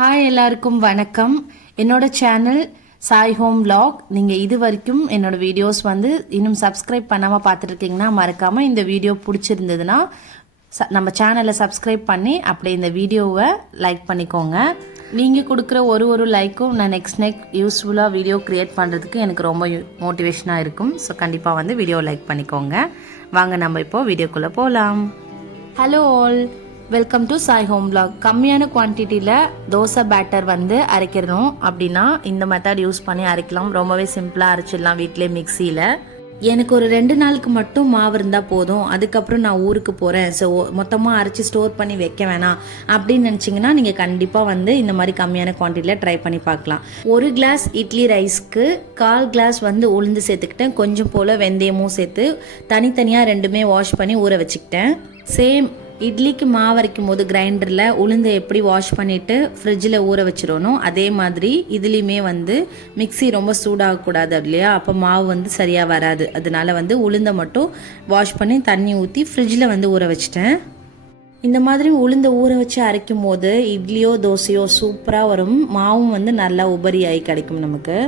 Hi எல்லாருக்கும் வணக்கம். என்னோட சேனல் சாய் ஹோம் vlog. நீங்கள் இது வரைக்கும் என்னோட வீடியோஸ் வந்து இன்னும் சப்ஸ்கிரைப் பண்ணாமல் பார்த்துட்ருக்கீங்கன்னா மறக்காமல் இந்த வீடியோ பிடிச்சிருந்ததுன்னா நம்ம சேனலை சப்ஸ்கிரைப் பண்ணி அப்படியே இந்த வீடியோவை லைக் பண்ணிக்கோங்க. நீங்கள் கொடுக்குற ஒரு லைக்கும் நான் நெக்ஸ்ட் யூஸ்ஃபுல்லாக வீடியோ க்ரியேட் பண்ணுறதுக்கு எனக்கு ரொம்ப மோட்டிவேஷனாக இருக்கும். ஸோ கண்டிப்பாக வந்து வீடியோ லைக் பண்ணிக்கோங்க. வாங்க நம்ம இப்போது வீடியோக்குள்ளே போகலாம். Hello all, welcome to Sai home vlog. கம்மியான குவான்டிட்டியில் தோசை பேட்டர் வந்து அரைக்கிறோம் அப்படின்னா இந்த மெத்தட் யூஸ் பண்ணி அரைக்கலாம். ரொம்பவே சிம்பிளாக அரைச்சிடலாம் வீட்டிலே மிக்சியில். எனக்கு ஒரு 2 நாளுக்கு மட்டும் மாவு இருந்தால் போதும், அதுக்கப்புறம் நான் ஊருக்கு போகிறேன், ஸோ மொத்தமாக அரைச்சி ஸ்டோர் பண்ணி வைக்க வேணாம் அப்படின்னு நினச்சிங்கன்னா நீங்கள் கண்டிப்பாக வந்து இந்த மாதிரி கம்மியான குவான்டிட்டியில் ட்ரை பண்ணி பார்க்கலாம். 1 கிளாஸ் இட்லி ரைஸ்க்கு 1/4 கிளாஸ் வந்து உளுந்து சேர்த்துக்கிட்டேன். கொஞ்சம் போல் வெந்தயமும் சேர்த்து தனித்தனியாக ரெண்டுமே வாஷ் பண்ணி ஊற வச்சுக்கிட்டேன். சேம் இட்லிக்கு மாவு அரைக்கும் போது கிரைண்டரில் உளுந்தை எப்படி வாஷ் பண்ணிவிட்டு ஃப்ரிட்ஜில் ஊற வச்சிடணும், அதே மாதிரி இதுலேயுமே வந்து மிக்சி ரொம்ப சூடாகக்கூடாது இல்லையா, அப்போ மாவு வந்து சரியாக வராது. அதனால வந்து உளுந்தை மட்டும் வாஷ் பண்ணி தண்ணி ஊற்றி ஃப்ரிட்ஜில் வந்து ஊற வச்சிட்டேன். இந்த மாதிரி உளுந்தை ஊற வச்சு அரைக்கும் போது இட்லியோ தோசையோ சூப்பராக வரும். மாவும் வந்து நல்லா உபரி ஆகி கிடைக்கும் நமக்கு.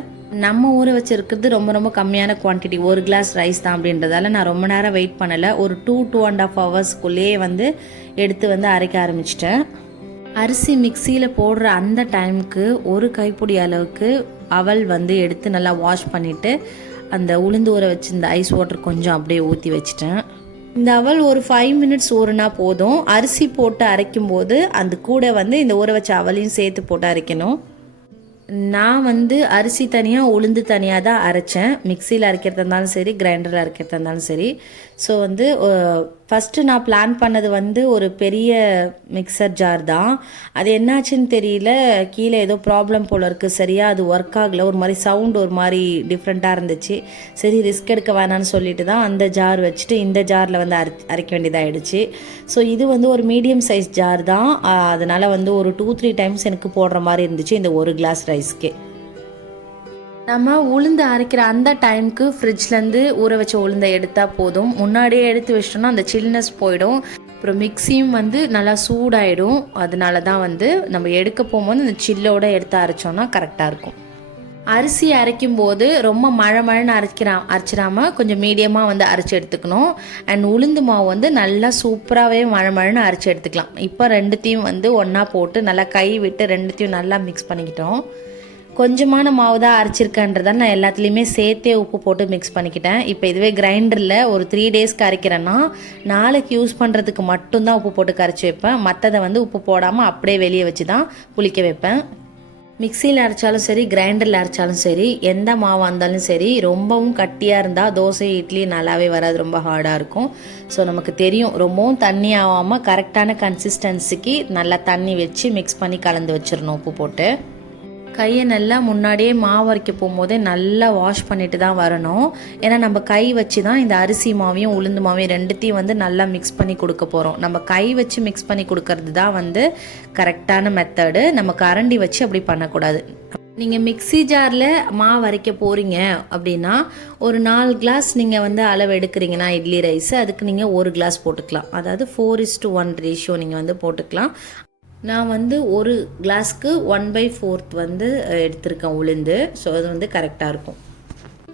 நம்ம ஊற வச்சுருக்கிறது ரொம்ப கம்மியான குவான்டிட்டி, 1 கிளாஸ் ரைஸ் தான் அப்படின்றதால நான் ரொம்ப நேரம் வெயிட் பண்ணலை. ஒரு 2-2.5 ஹவர்ஸ்க்குள்ளேயே வந்து எடுத்து வந்து அரைக்க ஆரம்பிச்சிட்டேன். அரிசி மிக்சியில் போடுற அந்த டைமுக்கு 1 கைப்பிடி அளவுக்கு அவல் வந்து எடுத்து நல்லா வாஷ் பண்ணிவிட்டு அந்த உளுந்து ஊற வச்சு இந்த ஐஸ் வாட்டர் கொஞ்சம் அப்படியே ஊற்றி வச்சிட்டேன். இந்த அவல் ஒரு 5 மினிட்ஸ் ஊறினா போதும். அரிசி போட்டு அரைக்கும் போது அந்த கூட வந்து இந்த ஊற வச்ச அவலையும் சேர்த்து போட்டு அரைக்கணும். நான் வந்து அரிசி தனியாக உளுந்து தனியாக தான் அரைச்சேன். மிக்சியில் அரைக்கிறதா இருந்தாலும் சரி, கிரைண்டரில் அரைக்கிறதா இருந்தாலும் சரி. ஸோ வந்து ஃபஸ்ட்டு நான் பிளான் பண்ணது வந்து ஒரு பெரிய மிக்சர் ஜார் தான். அது என்னாச்சுன்னு தெரியல, கீழே ஏதோ ப்ராப்ளம் போல் இருக்குது, சரியாக அது ஒர்க் ஆகலை. ஒரு மாதிரி சவுண்ட் ஒரு மாதிரி டிஃப்ரெண்ட்டாக இருந்துச்சு. சரி ரிஸ்க் எடுக்க வேணான்னு சொல்லிட்டு தான் அந்த ஜார் வச்சுட்டு இந்த ஜாரில் வந்து அரைக்க வேண்டியதாகிடுச்சு. ஸோ இது வந்து ஒரு மீடியம் சைஸ் ஜார் தான், அதனால் வந்து ஒரு 2-3 டைம்ஸ் எனக்கு போடுற மாதிரி இருந்துச்சு இந்த 1 கிளாஸ் ரைஸ்க்கு. நம்ம உளுந்து அரைக்கிற அந்த டைமுக்கு ஃப்ரிட்ஜ்லேருந்து ஊற வச்ச உளுந்தை எடுத்தால் போதும். முன்னாடியே எடுத்து வச்சிட்டோம்னா அந்த சில்னஸ் போயிடும். அப்புறம் மிக்சியும் வந்து நல்லா சூடாயிடும். அதனால தான் வந்து நம்ம எடுக்க போகும்போது அந்த சில்லோட எடுத்து அரைச்சோன்னா கரெக்டாக இருக்கும். அரிசி அரைக்கும் போது ரொம்ப மழைன்னு அரைச்சிடாமல் கொஞ்சம் மீடியமாக வந்து அரைச்சி எடுத்துக்கணும். அண்ட் உளுந்து மாவு வந்து நல்லா சூப்பராகவே மழைன்னு அரைச்சி எடுத்துக்கலாம். இப்போ ரெண்டுத்தையும் வந்து ஒன்றா போட்டு நல்லா கை விட்டு ரெண்டுத்தையும் நல்லா மிக்ஸ் பண்ணிக்கிட்டோம். கொஞ்சமான மாவு தான் அரைச்சிருக்கேன்றதை நான் எல்லாத்துலேயுமே சேர்த்தே உப்பு போட்டு மிக்ஸ் பண்ணிக்கிட்டேன். இப்போ இதுவே கிரைண்டரில் ஒரு 3 டேஸ்க்கு அரைக்கிறேன்னா நாளைக்கு யூஸ் பண்ணுறதுக்கு மட்டும்தான் உப்பு போட்டு கரைச்சி வைப்பேன். மற்றதை வந்து உப்பு போடாமல் அப்படியே வெளியே வச்சு தான் புளிக்க வைப்பேன். மிக்சியில் அரைச்சாலும் சரி, கிரைண்டரில் அரைச்சாலும் சரி, எந்த மாவாக இருந்தாலும் சரி, ரொம்பவும் கட்டியாக இருந்தால் தோசை இட்லி நல்லாவே வராது, ரொம்ப ஹார்டாக இருக்கும். ஸோ நமக்கு தெரியும், ரொம்பவும் தண்ணி ஆகாமல் கரெக்டான கன்சிஸ்டன்சிக்கு நல்லா தண்ணி வச்சு மிக்ஸ் பண்ணி கலந்து வச்சிடணும் உப்பு போட்டு. கையை நல்லா முன்னாடியே மாவு அரைக்க போகும்போதே நல்லா வாஷ் பண்ணிட்டு தான் வரணும். ஏன்னா நம்ம கை வச்சு தான் இந்த அரிசி மாவையும் உளுந்து மாவையும் ரெண்டுத்தையும் வந்து நல்லா மிக்ஸ் பண்ணி கொடுக்க போகிறோம். நம்ம கை வச்சு மிக்ஸ் பண்ணி கொடுக்கறது தான் வந்து கரெக்டான மெத்தடு. நம்ம கரண்டி வச்சு அப்படி பண்ணக்கூடாது. நீங்கள் மிக்ஸி ஜாரில் மாவு அரைக்க போகிறீங்க அப்படின்னா ஒரு 4 கிளாஸ் நீங்கள் வந்து அளவு எடுக்கிறீங்கன்னா இட்லி ரைஸ், அதுக்கு நீங்கள் 1 கிளாஸ் போட்டுக்கலாம். அதாவது 4:1 ரேஷியோ நீங்கள் வந்து போட்டுக்கலாம். நான் வந்து 1 கிளாஸ்க்கு 1/4 வந்து எடுத்திருக்கேன் உளுந்து. ஸோ அது வந்து கரெக்டாக இருக்கும்.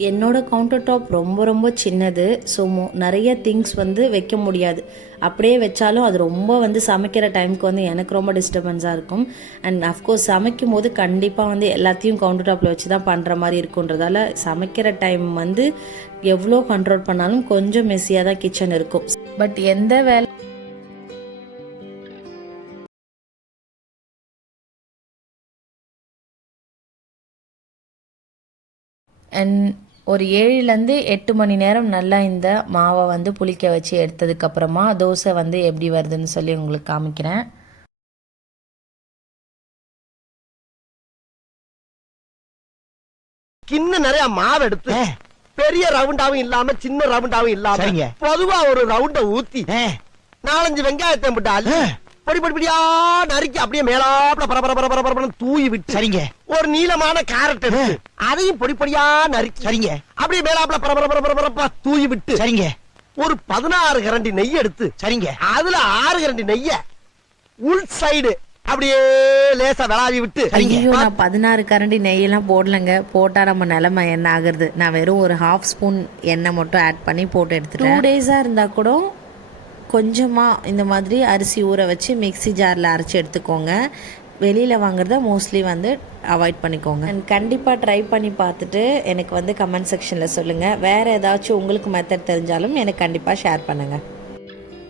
என்னோடய கவுண்டர் டாப் ரொம்ப சின்னது. ஸோ நிறைய திங்ஸ் வந்து வைக்க முடியாது. அப்படியே வச்சாலும் அது ரொம்ப வந்து சமைக்கிற டைமுக்கு வந்து எனக்கு ரொம்ப டிஸ்டர்பன்ஸாக இருக்கும். அண்ட் அஃப்கோர்ஸ் சமைக்கும் போது கண்டிப்பாக வந்து எல்லாத்தையும் கவுண்டர் டாப்பில் வச்சு தான் பண்ணுற மாதிரி இருக்குன்றதால சமைக்கிற டைம் வந்து எவ்வளோ கண்ட்ரோல் பண்ணாலும் கொஞ்சம் மெஸ்ஸியாக தான் கிச்சன் இருக்கும். பட் எந்த வேலை அண்ட் ஒரு 7-8 மணி நேரம் நல்லா இந்த மாவை வந்து புளிக்க வச்சு எடுத்ததுக்கப்புறமா தோசை வந்து எப்படி வருதுன்னு சொல்லி உங்களுக்கு காமிக்கிறேன். கிண்ண நிறைய மாவு எடுத்து பெரிய ரவுண்டாவும் இல்லாம சின்ன ரவுண்டாவும் இல்லாம பொதுவா ஒரு ரவுண்ட ஊத்தி 4-5 வெங்காயத்தை போட்டு பொடியா நறுக்கி அப்படியே மேலாப்ல பரபர தூவி விட்டு சரிங்க ஒரு நீளமான கேரட் எடுத்து அதையும் பொடியா நறுக்கி சரிங்க அப்படியே மேலாப்ல பரபர தூவி விட்டு சரிங்க ஒரு 16 கரண்டி நெய் எடுத்து சரிங்க அதுல 6 கரண்டி நெய்ய உள் சைடு அப்படியே லேசா விளாவி விட்டு ஐயோ நான் 16 கரண்டி நெய்யெல்லாம் போடலங்க. போட்டால் நம்ம நிலமை என்ன ஆகுறது. நான் வெறும் ஒரு 1/2 ஸ்பூன் எண்ணெய் மட்டும் ஆட் பண்ணி போட்டு எடுத்துட்டேன். 2 டேஸாக இருந்தால் கூட கொஞ்சமாக இந்த மாதிரி அரிசி ஊற வச்சு மிக்ஸி ஜாரில் அரைச்சி எடுத்துக்கோங்க. வெளியில் வாங்குறத மோஸ்ட்லி வந்து அவாய்ட் பண்ணிக்கோங்க. அண்ட் கண்டிப்பாக ட்ரை பண்ணி பார்த்துட்டு எனக்கு வந்து கமெண்ட் செக்ஷனில் சொல்லுங்கள். வேறு ஏதாச்சும் உங்களுக்கு மெத்தட் தெரிஞ்சாலும் எனக்கு கண்டிப்பாக ஷேர் பண்ணுங்கள்.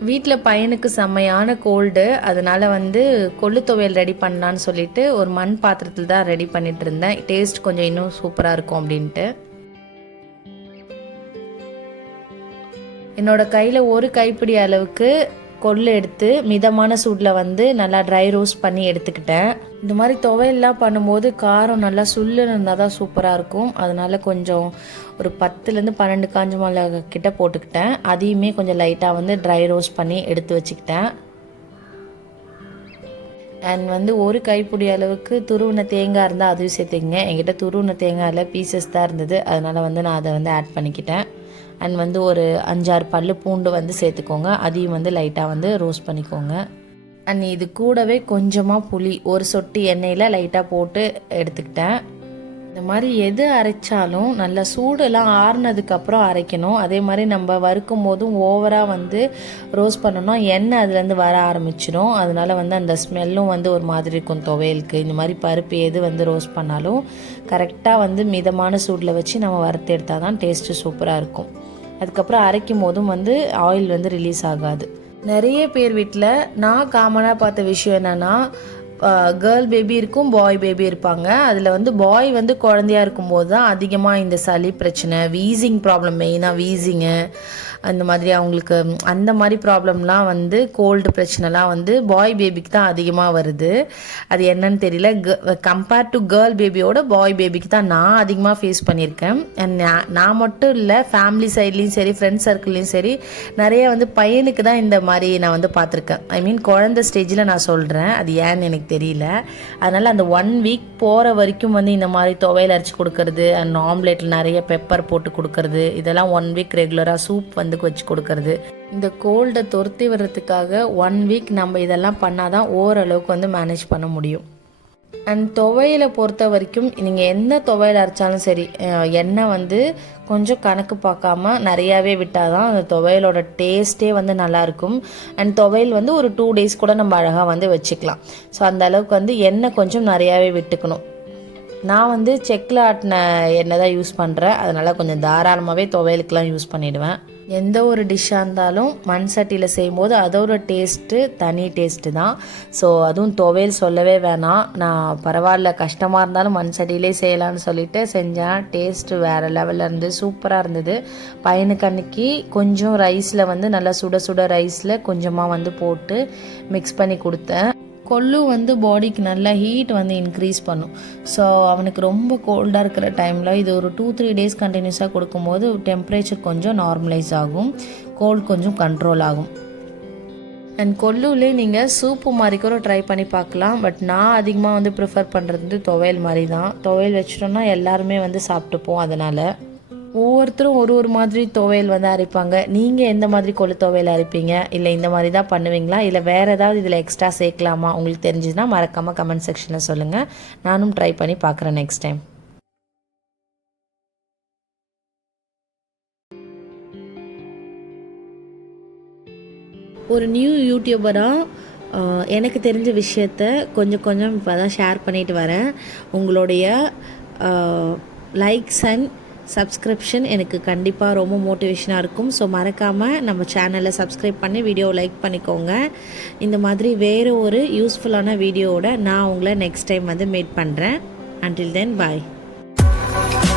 வீட்டில் பையனுக்கு செம்மையான கோல்டு, அதனால் வந்து கொள்ளு துவையல் ரெடி பண்ணலான்னு சொல்லிட்டு ஒரு மண் பாத்திரத்தில் தான் ரெடி பண்ணிட்டு இருந்தேன். டேஸ்ட் கொஞ்சம் இன்னும் சூப்பராக இருக்கும் அப்படின்ட்டு. என்னோட கையில் ஒரு கைப்பிடி அளவுக்கு கொள்ளு எடுத்து மிதமான சூடில் வந்து நல்லா ட்ரை ரோஸ்ட் பண்ணி எடுத்துக்கிட்டேன். இந்த மாதிரி துவையெல்லாம் பண்ணும்போது காரம் நல்லா சுல்லுன்னு இருந்தால் தான் சூப்பராக இருக்கும். அதனால கொஞ்சம் ஒரு 10லேருந்து 12 காஞ்ச மிளகா கிட்ட போட்டுக்கிட்டேன். அதையுமே கொஞ்சம் லைட்டாக வந்து ட்ரை ரோஸ்ட் பண்ணி எடுத்து வச்சுக்கிட்டேன். அண்ட் வந்து ஒரு கைப்பிடி அளவுக்கு துருவின தேங்காய் இருந்தால் அதுவும் சேர்த்துக்கங்க. என்கிட்ட துருவின தேங்காயில் பீசஸ் தான் இருந்தது, அதனால் வந்து நான் அதை வந்து ஆட் பண்ணிக்கிட்டேன். அண்ட் வந்து ஒரு 5-6 பல்லு பூண்டு வந்து சேர்த்துக்கோங்க. அதையும் வந்து லைட்டாக வந்து ரோஸ்ட் பண்ணிக்கோங்க. அண்ட் இது கூடவே கொஞ்சமாக புளி ஒரு சொட்டு எண்ணெயில் லைட்டாக போட்டு எடுத்துக்கிட்டேன். இந்த மாதிரி எது அரைச்சாலும் நல்லா சூடெல்லாம் ஆறுனதுக்கப்புறம் அரைக்கணும். அதே மாதிரி நம்ம வறுக்கும் போதும் ஓவராக வந்து ரோஸ்ட் பண்ணோம்னா எண்ணெய் அதுலேருந்து வர ஆரம்பிச்சிடும். அதனால வந்து அந்த ஸ்மெல்லும் வந்து ஒரு மாதிரி இருக்கும் துவையலுக்கு. இந்த மாதிரி பருப்பு எது வந்து ரோஸ்ட் பண்ணாலும் கரெக்டாக வந்து மிதமான சூடில் வச்சு நம்ம வறுத்து எடுத்தால் தான் டேஸ்ட்டு சூப்பராக இருக்கும். அதுக்கப்புறம் அரைக்கும் போதும் வந்து ஆயில் வந்து ரிலீஸ் ஆகாது. நிறைய பேர் வீட்டில் நான் காமனாக பார்த்த விஷயம் என்னென்னா, கேர்ள் பேபி இருக்கும், பாய் பேபி இருப்பாங்க. அதில் வந்து பாய் வந்து குழந்தையா இருக்கும்போது தான் அதிகமாக இந்த சளி பிரச்சனை, வீசிங் ப்ராப்ளம், மெயினாக வீசிங்கு அந்த மாதிரி அவங்களுக்கு அந்த மாதிரி ப்ராப்ளம்லாம் வந்து கோல்டு பிரச்சனைலாம் வந்து பாய் பேபிக்கு தான் அதிகமாக வருது. அது என்னன்னு தெரியல. கம்பேர்ட் டு கேர்ள் பேபியோட பாய் பேபிக்கு தான் நான் அதிகமாக ஃபேஸ் பண்ணியிருக்கேன். அண்ட் நான் மட்டும் இல்லை, ஃபேமிலி சைட்லேயும் சரி ஃப்ரெண்ட்ஸ் சர்க்கிள்லேயும் சரி நிறைய வந்து பையனுக்கு தான் இந்த மாதிரி நான் வந்து பார்த்துருக்கேன். ஐ மீன் குழந்தை ஸ்டேஜில் நான் சொல்கிறேன், அது ஏன்னு எனக்கு தெரியல. அதனால் அந்த 1 வீக் போகிற வரைக்கும் வந்து இந்த மாதிரி துவையல் அரைச்சி கொடுக்கறது, அண்ட் ஆம்லேட்டில் நிறைய பெப்பர் போட்டு கொடுக்கறது, இதெல்லாம் 1 வீக் ரெகுலராக சூப் வந்து வச்சு கொடுக்கறது. இந்த கோல்டை துரத்தி வர்றதுக்காக 1 வீக் நம்ம இதெல்லாம் பண்ணாதான் ஓரளவுக்கு வந்து மேனேஜ் பண்ண முடியும். அண்ட் துவையலை பொறுத்த வரைக்கும் நீங்கள் எந்த துவையல் அரைச்சாலும் சரி, எண்ணெய் வந்து கொஞ்சம் கணக்கு பார்க்காம நிறையாவே விட்டால் தான் அந்த துவையலோட டேஸ்ட்டே வந்து நல்லாயிருக்கும். அண்ட் துவையல் வந்து ஒரு 2 டேஸ் கூட நம்ம அழகாக வந்து வச்சுக்கலாம். ஸோ அந்த அளவுக்கு வந்து எண்ணெய் கொஞ்சம் நிறையாவே விட்டுக்கணும். நான் வந்து செக்கில் ஆட்டின எண்ணெய் தான் யூஸ் பண்ணுறேன். அதனால் கொஞ்சம் தாராளமாகவே துவையலுக்கெலாம் யூஸ் பண்ணிவிடுவேன். எந்த ஒரு டிஷ்ஷாக இருந்தாலும் மண் சட்டியில் செய்யும்போது அதோட டேஸ்ட்டு தனி டேஸ்ட்டு தான். ஸோ அதுவும் துவையல் சொல்லவே வேணாம். நான் பரவாயில்ல கஷ்டமாக இருந்தாலும் மண் சட்டியிலே செய்யலான்னு சொல்லிட்டு செஞ்சேன். டேஸ்ட்டு வேறு லெவலில் இருந்து சூப்பராக இருந்தது. பையனுக்கு அன்னைக்கு கொஞ்சம் ரைஸில் வந்து நல்லா சுட சுட ரைஸில் கொஞ்சமாக வந்து போட்டு மிக்ஸ் பண்ணி கொடுத்தேன். கொள்ளு வந்து பாடிக்கு நல்லா ஹீட் வந்து இன்க்ரீஸ் பண்ணும். ஸோ அவனுக்கு ரொம்ப கோல்டாக இருக்கிற டைமில் இது ஒரு 2-3 டேஸ் கண்டினியூஸாக கொடுக்கும்போது டெம்பரேச்சர் கொஞ்சம் நார்மலைஸ் ஆகும், கோல்டு கொஞ்சம் கண்ட்ரோல் ஆகும். அண்ட் கொல்லுலே நீங்கள் சூப்பு மாதிரி கூட ட்ரை பண்ணி பார்க்கலாம். பட் நான் அதிகமாக வந்து ப்ரிஃபர் பண்ணுறது வந்து துவையல் மாதிரி தான். துவையல் வச்சிட்டோம்னா எல்லாருமே வந்து சாப்பிட்டுப்போம். அதனால் ஒவ்வொருத்தரும் ஒரு மாதிரி துவையல் வந்து அரைப்பாங்க. நீங்கள் எந்த மாதிரி கொள்ளு துவையல் அரைப்பீங்க, இல்லை இந்த மாதிரி தான் பண்ணுவீங்களா, இல்லை வேறு ஏதாவது இதில் எக்ஸ்ட்ரா சேர்க்கலாமா, உங்களுக்கு தெரிஞ்சுதுன்னா மறக்காமல் கமெண்ட் செக்ஷனில் சொல்லுங்கள். நானும் ட்ரை பண்ணி பார்க்குறேன் நெக்ஸ்ட் டைம். ஒரு நியூ யூடியூபராக எனக்கு தெரிஞ்ச விஷயத்த கொஞ்சம் கொஞ்சம் இப்போ தான் ஷேர் பண்ணிட்டு வரேன். உங்களுடைய லைக்ஸ் அண்ட் சப்ஸ்கிரிப்ஷன் எனக்கு கண்டிப்பாக ரொம்ப மோட்டிவேஷனாக இருக்கும். ஸோ மறக்காமல் நம்ம சேனலை சப்ஸ்கிரைப் பண்ணி வீடியோ லைக் பண்ணிக்கோங்க. இந்த மாதிரி வேறு ஒரு யூஸ்ஃபுல்லான வீடியோவோட நான் உங்களை நெக்ஸ்ட் டைம் வந்து மீட் பண்ணுறேன். Until then, bye.